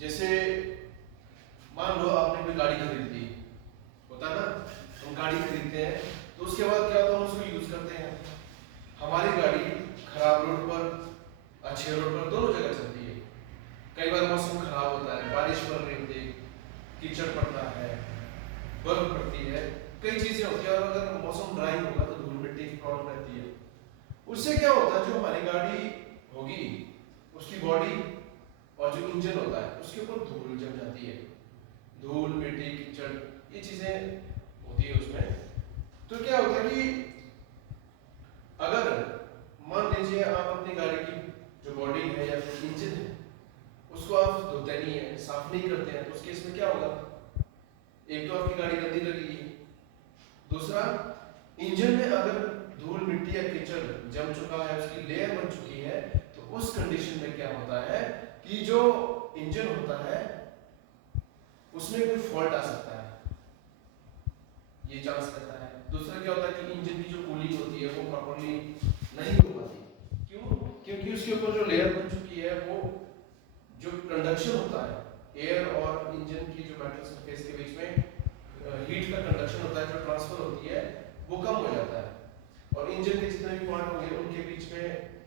जैसे मान लो आपने कोई गाड़ी खरीद ली, होता है ना, हम गाड़ी खरीदते हैं तो उसके बाद क्या होता है, हम उसको यूज करते हैं। हमारी गाड़ी खराब रोड पर, अच्छे रोड पर, दोनों जगह चलती है। कई बार मौसम खराब होता है, बारिश पड़ रही होती है, कीचड़ पड़ता है, बर्फ पड़ती है, कई चीजें होती है। और अगर मौसम ड्राई होगा तो धूल मिट्टी की प्रॉब्लम रहती है। उससे क्या होता है, जो हमारी गाड़ी होगी उसकी बॉडी और जो इंजन होता है उसके ऊपर धूल जम जाती है। धूल मिट्टी कीचड़ ये चीजें होती है उसमें। तो क्या होता है कि अगर मान लीजिए आप अपनी गाड़ी की जो बॉडी है या फिर इंजन है उसको आप धोते नहीं है, साफ नहीं करते हैं, तो उस केस में क्या होगा, एक तो आपकी गाड़ी गंदी लगेगी, दूसरा इंजन में अगर धूल मिट्टी या कीचड़ जम चुका है, उसकी लेयर बन चुकी है, तो उस कंडीशन में क्या होता है कि जो इंजन होता है उसमें कोई फॉल्ट आ सकता है, ये चांस रहता है। दूसरा क्या होता है कि इंजन की जो कूलिंग होती है वो प्रॉपर्ली नहीं हो पाती। क्यों? क्योंकि उसके ऊपर जो लेयर बन चुकी है, वो जो कंडक्शन होता है एयर और इंजन की जो मेटल सरफेस के बीच में हीट का कंडक्शन होता है, जो ट्रांसफर होती है, वो कम हो जाता है। और इंजन के जितने भी पार्ट होंगे उनके बीच में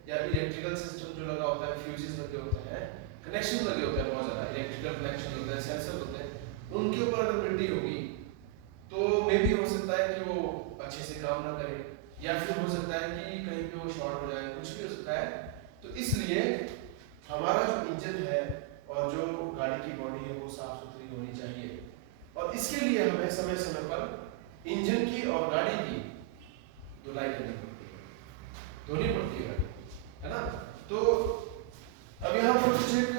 या इलेक्ट्रिकल सिस्टम जो लगा होता है, फ्यूजेस लगे होते हैं, कनेक्शन लगे होते हैं, बहुत ज़्यादा इलेक्ट्रिकल कनेक्शन होते हैं, सेंसर होते हैं, उनके ऊपर अगर मिट्टी होगी तो मे भी हो सकता है कि वो अच्छे से काम ना करे, या फिर हो सकता है कि कहीं पे वो शॉर्ट हो जाए, कुछ भी हो सकता है। तो इसलिए हमारा जो इंजन है और जो गाड़ी की बॉडी है वो साफ सुथरी होनी चाहिए। और इसके लिए हमें समय समय पर इंजन की और गाड़ी की धुलाई करनी पड़ती है, धोनी पड़ती है ना। तो अब यहाँ पर कुछ एक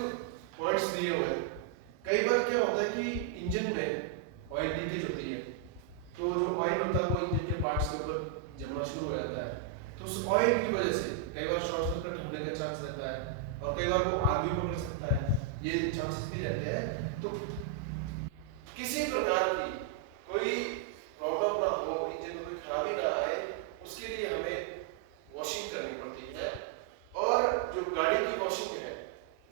पॉइंट्स दिए हुए हैं। कई बार क्या होता है कि इंजन में ऑयल लीकेज होती है, तो जो ऑयल होता है वो इंजन के पार्ट्स के ऊपर जमना शुरू हो जाता है। तो उस ऑयल की वजह से कई बार शॉर्ट सर्किट होने का चांस रहता है, और कई बार वो आग भी पकड़ सकता है, ये चांसेस भी रहते हैं। तो किसी प्रकार की कोई प्रॉब्लम ना हो, इंजन में कोई खराबी ना आए, उसके लिए हमें वॉशिंग करनी पड़ती है। और जो गाड़ी की वॉशिंग है,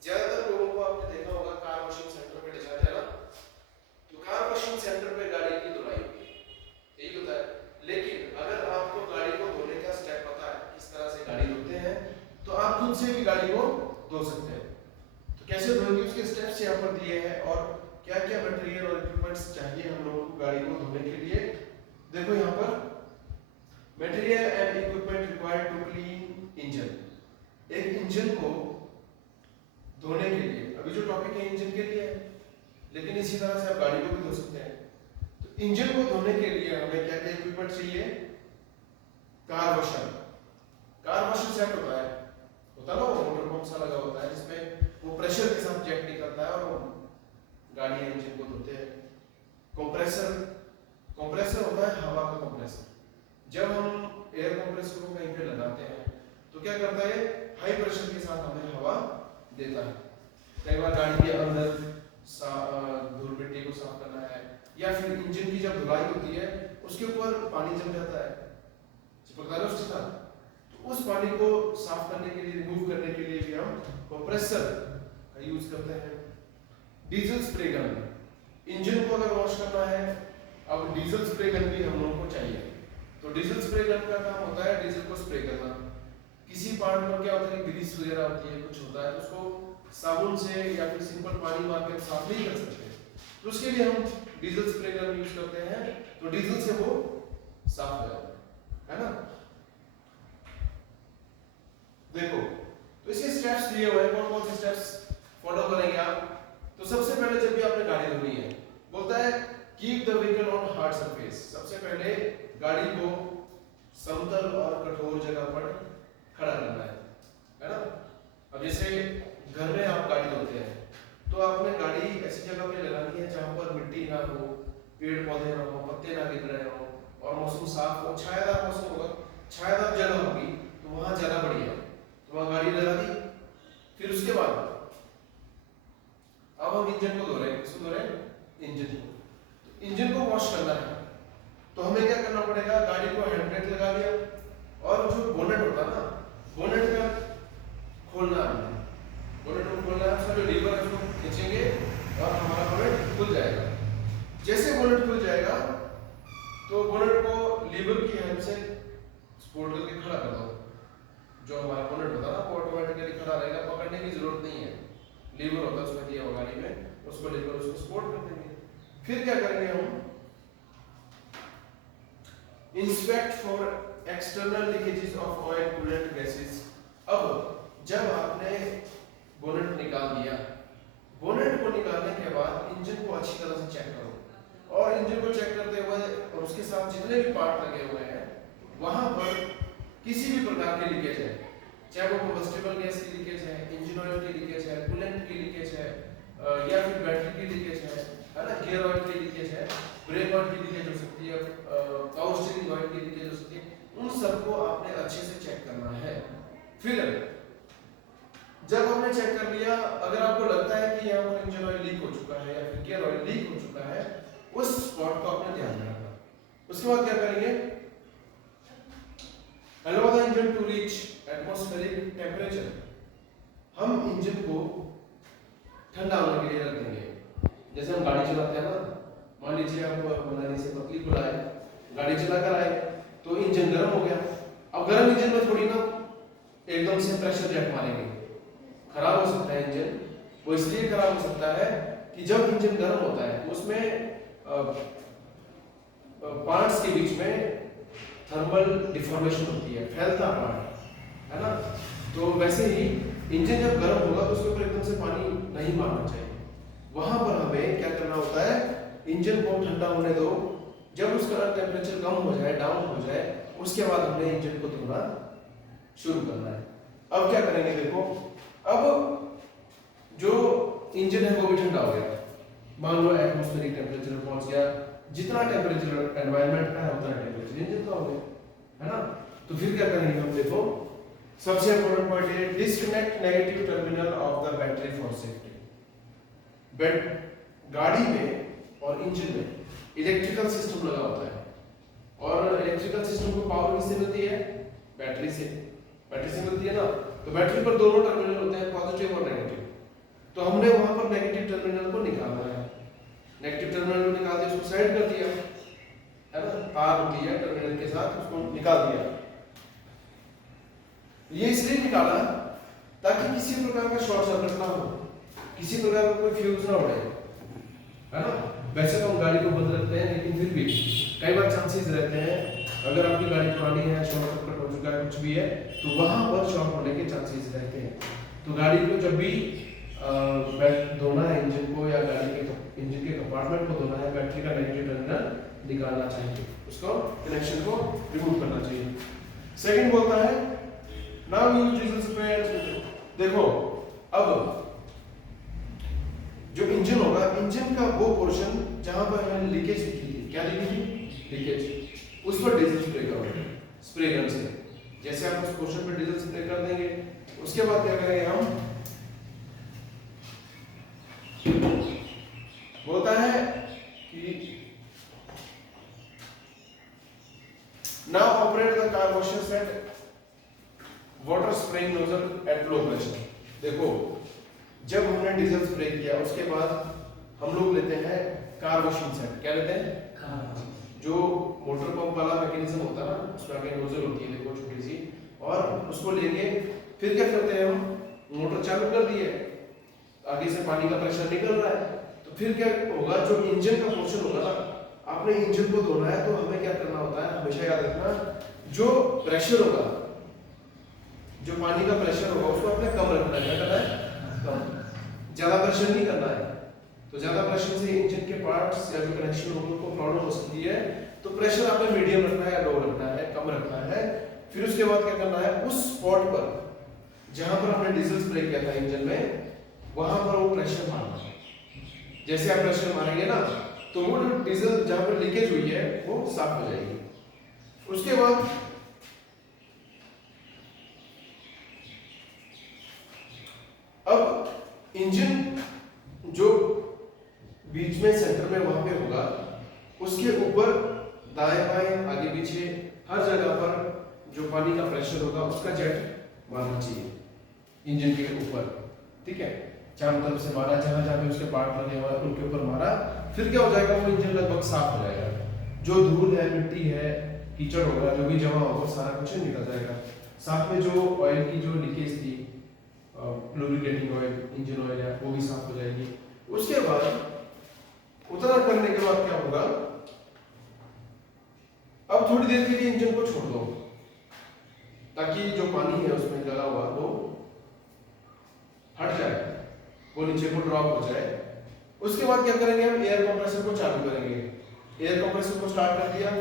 ज्यादातर लोगों को आपने देखा होगा कार वॉशिंग सेंटर पे ले जाते हैं ना, तो कार वॉशिंग सेंटर पे गाड़ी की धुलाई होती है, यही होता है। लेकिन अगर आपको गाड़ी को धोने का स्टेप पता है, किस तरह से गाड़ी धोते हैं, तो आप खुद से भी गाड़ी को धो सकते हैं। तो कैसे धोएंगे उसके स्टेप्स यहाँ पर दिए हैं, और क्या क्या मटेरियल और इक्विपमेंट्स चाहिए हम लोगों को गाड़ी को धोने के लिए। देखो यहाँ पर material and equipment required to clean engine. एक इंजन को धोने के लिए, अभी जो टॉपिक है इंजन के लिए है, लेकिन इसी तरह से आप गाड़ी को भी धो सकते हैं। तो इंजन को धोने के लिए हमें क्या क्या इक्विपमेंट चाहिए? Car washer. Car washer set होता है ना, वो मोटर पंप सा लगा होता है जिसमें वो प्रेशर के साथ जेट निकलता है और गाड़ी या इंजन को धोते हैं। कंप्रेसर, कंप्रेसर होता है हवा का कंप्रेसर। जब हम एयर कंप्रेसर को कहीं पे लगाते हैं तो क्या करता है, हाई प्रेशर के साथ हमें हवा देता है। कई बार गाड़ी के अंदर धूल मिट्टी को साफ करना है, या फिर इंजन की जब धुलाई होती है उसके ऊपर पानी जम जाता है, चिपकता है उसके साथ, तो उस पानी को साफ करने के लिए, रिमूव करने के लिए भी हम कंप्रेसर का यूज करते हैं। डीजल स्प्रे गन, इंजन को अगर वॉश करना है, अब डीजल स्प्रे गन भी हम लोगों को चाहिए। तो डीजल स्प्रे गन का काम होता है डीजल को स्प्रे करना। किसी पार्ट में क्या होता है, ग्रीस वगैरह होती है, कुछ होता है, तो उसको साबुन से या फिर सिंपल पानी मार के साफ नहीं कर सकते, तो उसके लिए हम डीजल स्प्रे गन यूज करते हैं। तो डीजल से वो साफ हो जाता है ना। देखो तो इसके स्टेप्स दिए हुए हैं, कौन कौन से स्टेप्स फॉलो करेंगे आप। तो सबसे पहले जब भी आपने गाड़ी धोनी है, बोलता है keep the vehicle on hard surface. सबसे पहले गाड़ी को समतल और कठोर जगह पर खड़ा करना है ना। अब जैसे घर में आप गाड़ी धोते हैं तो आपने गाड़ी ऐसी जगह पे लगानी है जहां पर मिट्टी ना हो, पेड़ पौधे ना हो, पत्ते ना गिर रहे हो, और मौसम साफ हो, छायादार मौसम होगा, छायादार जगह होगी, तो वहां जगह बढ़िया, तो वहां गाड़ी लगा दी। फिर उसके बाद अब हम इंजन को धो रहे हैं। किसको धो रहे हैं? इंजन को। तो इंजन को वॉश करना है तो हमें क्या करना पड़ेगा, गाड़ी को हैंड ब्रेक लगा दिया, और जो बोनेट होता है ना, बोनेट का खोलना है, बोनेट को खोलना है, उसका जो लीवर है उसको खींचेंगे करने की जरूरत नहीं है, लीवर होता है उसमें दिया हुआ गाड़ी में, उसको लेकर उसको सपोर्ट कर देंगे। फिर क्या करेंगे हम, inspect for external leakages of oil coolant gases. अब जब आपने बोनेट निकाल दिया, बोनेट को निकालने के बाद इंजन को अच्छी तरह से चेक करो, और इंजन को चेक करते हुए और उसके साथ जितने भी पार्ट लगे हुए हैं वहां पर किसी भी प्रकार के लीकेज है, चाहे वो कंबस्टिबल गैस की लीकेज है, इंजन ऑयल की लीकेज है, कूलेंट की लीकेज है, या फिर बैटरी की लीकेज है ना, गियर ऑयल की लीकेज है, ब्रेक ऑयल की लीकेज हो सकती है, पावर स्टीयरिंग ऑयल की लीकेज हो सकती है, उन सबको आपने अच्छे से चेक करना है। फिर जब आपने चेक कर लिया, अगर आपको लगता है कि यहाँ पर इंजन ऑयल लीक हो चुका है या फिर गियर ऑयल लीक हो चुका है, उस स्पॉट को आपने ध्यान में रखना। उसके बाद क्या करेंगे, allow the engine to reach atmospheric temperature। हम इंजन को ठंडा होने के लिए रख देंगे। जैसे हम गाड़ी चलाते हैं ना, मान लीजिए आप मनाली से मकलीपुर आए, गाड़ी चलाकर आए तो इंजन गर्म हो गया। अब गर्म इंजन में थोड़ी ना एकदम से प्रेशर जेट मारेंगे, खराब हो सकता है इंजन। वो इसलिए खराब हो सकता है कि जब इंजन गर्म होता है उसमें पार्ट्स के बीच में थर्मल डिफॉर्मेशन होती है, फैलता पार्ट है ना। तो वैसे ही इंजन जब गर्म होगा तो उसके ऊपर एकदम से पानी नहीं मारना चाहिए। वहां पर हमें क्या करना होता है, इंजन को ठंडा होने दो, जब उसका टेम्परेचर कम हो जाए, डाउन हो जाए, उसके बाद हमने इंजन को धोना शुरू करना है। अब क्या करेंगे, देखो अब जो इंजन है वो भी ठंडा हो गया, मान लो एटमॉस्फेरिक टेम्परेचर पहुंच गया, जितना टेम्परेचर एनवायरनमेंट का है उतना टेम्परेचर इंजन का हो गया, है ना। तो फिर क्या करेंगे हम, देखो सबसे इंपॉर्टेंट पॉइंट है, disconnect negative terminal of the battery for safety. गाड़ी में और इंजन में इलेक्ट्रिकल सिस्टम लगा होता है, और इलेक्ट्रिकल सिस्टम को पावर किससे मिलती है, बैटरी से मिलती है ना। तो बैटरी पर दोनों टर्मिनल होते हैं, पॉजिटिव और नेगेटिव। तो हमने वहां पर नेगेटिव टर्मिनल को निकालना है, नेगेटिव टर्मिनल को निकाल दिया, उसको साइड कर दिया, है ना, तार होती है टर्मिनल के साथ, उसको निकाल दिया। ये इसलिए निकाला ताकि किसी प्रकार का शॉर्ट सर्किट ना हो, किसी प्रकार का कोई फ्यूज ना उड़े, है ना। वैसे तो हम गाड़ी को बंद रखते हैं, लेकिन फिर भी कई बार चांसेस रहते हैं, अगर आपकी गाड़ी पुरानी है, शॉर्ट सर्किट हो चुका है, कुछ भी है, तो वहां पर शॉर्ट होने के चांसेस रहते हैं। तो गाड़ी को जब भी धोना है, इंजन को या गाड़ी के इंजन के कंपार्टमेंट को धोना है, बैटरी का नेगेटिव टर्मिनल निकालना चाहिए, उसको कनेक्शन को रिमूव करना चाहिए। सेकंड बोलता है नाउ यूज डीजल स्प्रे। देखो अब जो इंजन होगा, इंजन का वो पोर्शन जहां पर हमें लीकेज दिखी थी, क्या दिखी थी, लीकेज, उस पर डीजल स्प्रे करो, स्प्रे गन से। जैसे आप उस पोर्शन पर डीजल स्प्रे कर देंगे, उसके बाद क्या करेंगे हम, बोलता है कि now operate the car washer set water spraying nozzle at low pressure। देखो जब हमने डीजल स्प्रे किया उसके बाद हम लोग लेते हैं कार वॉशिंग सेट। क्या लेते हैं, जो मोटर पंप वाला मैकेनिज्म होता है ना, उसमें आगे नोजल होती है, देखो छोटी सी, और उसको लेंगे। फिर क्या करते हैं हम, मोटर चालू कर दी है, आगे से पानी का प्रेशर निकल रहा है, तो फिर क्या होगा, जो इंजन का पोर्शन होगा ना, आपने इंजन को धोना है तो हमें क्या करना होता है, हमेशा याद रखना, जो प्रेशर होगा, जो पानी का प्रेशर होगा, उसको आपने कम रखना है। क्या करना है, कम, ज्यादा प्रेशर नहीं करना है। तो ज्यादा प्रेशर से इंजन के पार्ट्स या जो कनेक्शन होगा उनको प्रॉब्लम हो सकती है। तो प्रेशर आपने मीडियम रखना है या लो रखना है, कम रखना है। फिर उसके बाद क्या करना है, उस स्पॉट पर जहां पर हमने डीजल स्प्रे किया था इंजन में, वहां पर वो प्रेशर मारना है। जैसे आप प्रेशर मारेंगे ना, तो वो जो डीजल जहां पर लीकेज हुई है वो साफ हो जाएगी। उसके बाद अब इंजन जो बीच में सेंटर में वहां पे होगा, उसके ऊपर दाएं बाएं आगे पीछे हर जगह पर जो पानी का प्रेशर होगा उसका जेट मारना चाहिए इंजन के ऊपर। ठीक है, चारों तरफ से मारा, जहां जहां पे उसके पार्ट लगे हुए उनके ऊपर मारा। फिर क्या हो जाएगा, वो इंजन लगभग साफ हो जाएगा। जो धूल है, मिट्टी है, कीचड़ होगा, जो भी जमा होगा, सारा कुछ निकल जाएगा। साथ में जो ऑयल की जो लीकेज थी, लुब्रिकेटिंग ऑयल, इंजन ऑयल है, वो भी साफ हो जाएगी। उसके बाद उतना करने के बाद क्या होगा, अब थोड़ी देर के लिए इंजन को छोड़ दो ताकि जो पानी है उसमें लगा हुआ वो हट जाए, वो नीचे को ड्रॉप हो जाए। उसके बाद क्या करेंगे, हम एयर कंप्रेसर को चालू करेंगे। एयर कंप्रेसर को स्टार्ट कर दिया,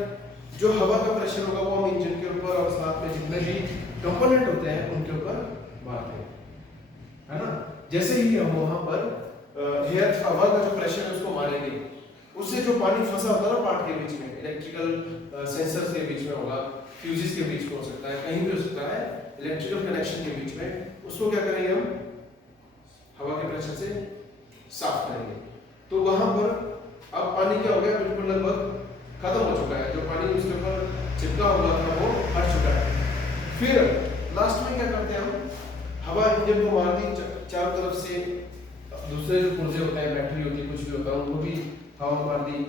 जो हवा का प्रेशर होगा वो हम इंजन के ऊपर और साथ में जितने भी कंपोनेंट होते हैं उनके ऊपर मारते हैं, है ना। जैसे ही हम वहां पर एयर हवा का जो प्रेशर है उसको मारेंगे, उससे जो पानी फंसा होता है ना पार्ट के बीच में, इलेक्ट्रिकल सेंसर्स के बीच में होगा, फ्यूजेस के बीच में हो सकता है, कहीं भी हो सकता है, इलेक्ट्रिकल कनेक्शन के बीच में, उसको क्या करेंगे हम हवा के प्रेशर से साफ करेंगे। तो वहां पर अब पानी क्या हो गया, बिल्कुल लगभग खत्म हो चुका है, जो पानी उसके ऊपर चिपका हुआ था वो हट चुका है। फिर लास्ट में क्या करते हैं, हम हवा इंजन को मार दी चारों तरफ से, दूसरे जो पुर्जे होते हैं, बैटरी होती है, कुछ भी होता है, उनको भी हवा मार दी।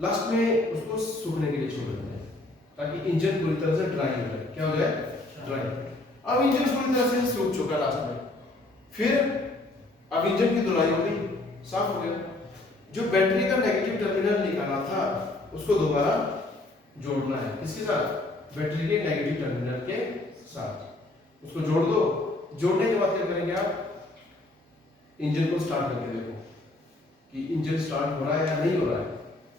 लास्ट में उसको सूखने के लिए छोड़ देते हैं ताकि इंजन पूरी तरह से ड्राई हो जाए। क्या हो जाए, ड्राई। अब इंजन पूरी तरह से सूख चुका लास्ट में, फिर अब इंजन की धुलाई हो गई, साफ हो गया। जो बैटरी का नेगेटिव टर्मिनल निकाला था उसको दोबारा जोड़ना है, किसके साथ, बैटरी के नेगेटिव टर्मिनल के साथ, उसको जोड़ दो। जोड़ने के बाद क्या करेंगे, आप इंजन को स्टार्ट करके देखो कि इंजन स्टार्ट हो रहा है या नहीं हो रहा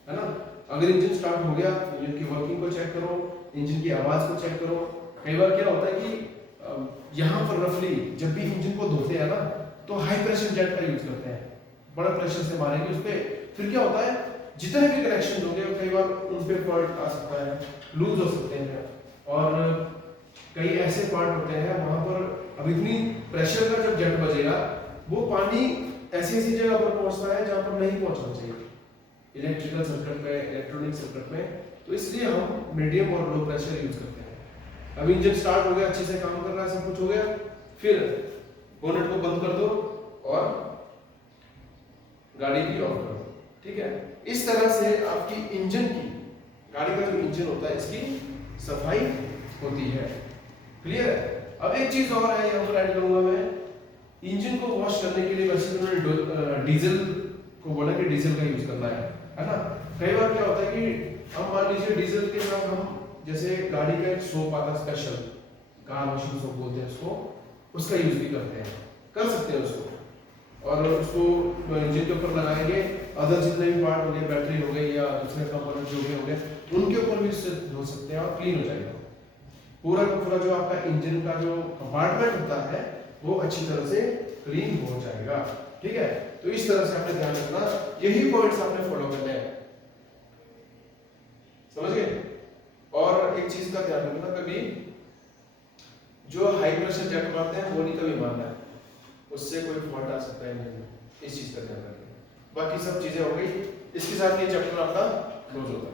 है ना। अगर इंजन स्टार्ट हो गया, इंजन की वर्किंग को चेक करो, इंजन की आवाज को चेक करो। कई बार क्या होता है कि यहाँ पर रफली जब भी इंजन को धोते हैं ना तो हाई प्रेशर जेट का यूज करते हैं, बड़ा प्रेशर से मारेंगे उस पर, फिर क्या होता है जितने भी कनेक्शन होंगे कई बार उन पे फॉल्ट आ सकता है, लूज हो सकते हैं, और कई ऐसे पार्ट होते हैं वहां पर अब इतनी प्रेशर का जब जेट बजेगा वो पानी ऐसी ऐसी जगह पर पहुंचता है जहां पर नहीं पहुंचना चाहिए, इलेक्ट्रिकल सर्किट में, इलेक्ट्रॉनिक सर्किट में। तो इसलिए हम मीडियम और लो प्रेशर यूज करते हैं। अब इंजन स्टार्ट हो गया, अच्छे से काम कर रहा है, सब कुछ हो गया, फिर बोनेट को बंद कर दो और गाड़ी भी ऑफ कर दो, ठीक है। इस तरह से आपकी इंजन की, गाड़ी का जो इंजन होता है इसकी सफाई होती है। क्लियर है। अब एक चीज और है यहाँ पर ऐड करूंगा मैं, इंजन को वॉश करने के लिए वैसे तो उन्होंने डीजल को बोला कि डीजल का यूज करना है ना। कई बार क्या होता है कि हम मान लीजिए डीजल के साथ हम जैसे गाड़ी का एक सोप आता है स्पेशल, कार वॉशिंग सोप बोलते हैं उसको, उसका यूज भी करते हैं, कर सकते हैं उसको, और उसको इंजन के ऊपर लगाएंगे, अदर जितने भी पार्ट हो गए, बैटरी हो गई या दूसरे कंपोनेंट जो भी हो गए, उनके ऊपर भी इससे धो सकते हैं और क्लीन हो जाएगा। पूरा का पूरा जो आपका इंजन का जो कंपार्टमेंट होता है वो अच्छी तरह से क्लीन हो जाएगा, ठीक है। तो इस तरह से आपने ध्यान रखना, यही पॉइंट्स आपने फॉलो करने हैं, समझ गए। और एक चीज का ध्यान रखना, कभी जो हाई प्रेशर जेट मारते हैं वो नहीं कभी मारना है, उससे कोई फॉल्ट आ सकता है इंजन में, इस चीज का ध्यान रखना। बाकी सब चीजें हो गई, इसके साथ ये चैप्टर आपका क्लोज होता है।